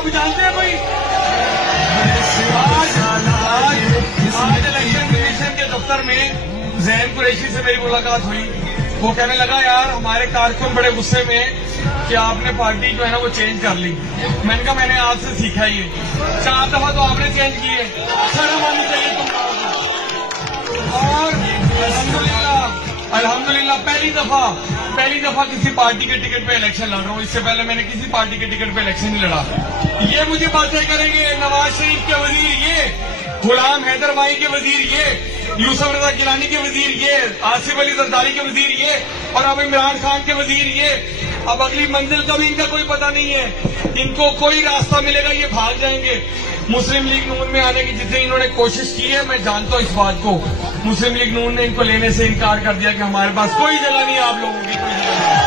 آپ جانتے ہیں کوئی؟ آج الیکشن کمیشن کے دفتر میں زین قریشی سے میری ملاقات ہوئی. وہ کہنے لگا یار ہمارے کارکن بڑے غصے میں کہ آپ نے پارٹی جو ہے نا وہ چینج کر لی. میں نے کہا میں نے آپ سے سیکھا یہ 4 دفعہ تو آپ نے چینج کی ہے, شرم آنی چاہیے تم لوگوں کو. اور الحمدللہ پہلی دفعہ کسی پارٹی کے ٹکٹ پہ الیکشن لڑ رہا ہوں. اس سے پہلے میں نے کسی پارٹی کے ٹکٹ پہ الیکشن نہیں لڑا. یہ مجھے باتیں کریں گے نواز شریف کے وزیر یہ, غلام حیدر بھائی کے وزیر یہ, یوسف رضا گیلانی کے وزیر یہ, آصف علی زرداری کے وزیر یہ, اور اب عمران خان کے وزیر یہ. اب اگلی منزل کا بھی ان کا کوئی پتہ نہیں ہے. ان کو کوئی راستہ ملے گا یہ بھاگ جائیں گے. مسلم لیگ نون میں آنے کی جتنی انہوں نے کوشش کی ہے میں جانتا ہوں اس بات کو. مسلم لیگ نون نے ان کو لینے سے انکار کر دیا کہ ہمارے پاس کوئی جگہ نہیں ہے, آپ لوگوں کی کوئی جگہ نہیں.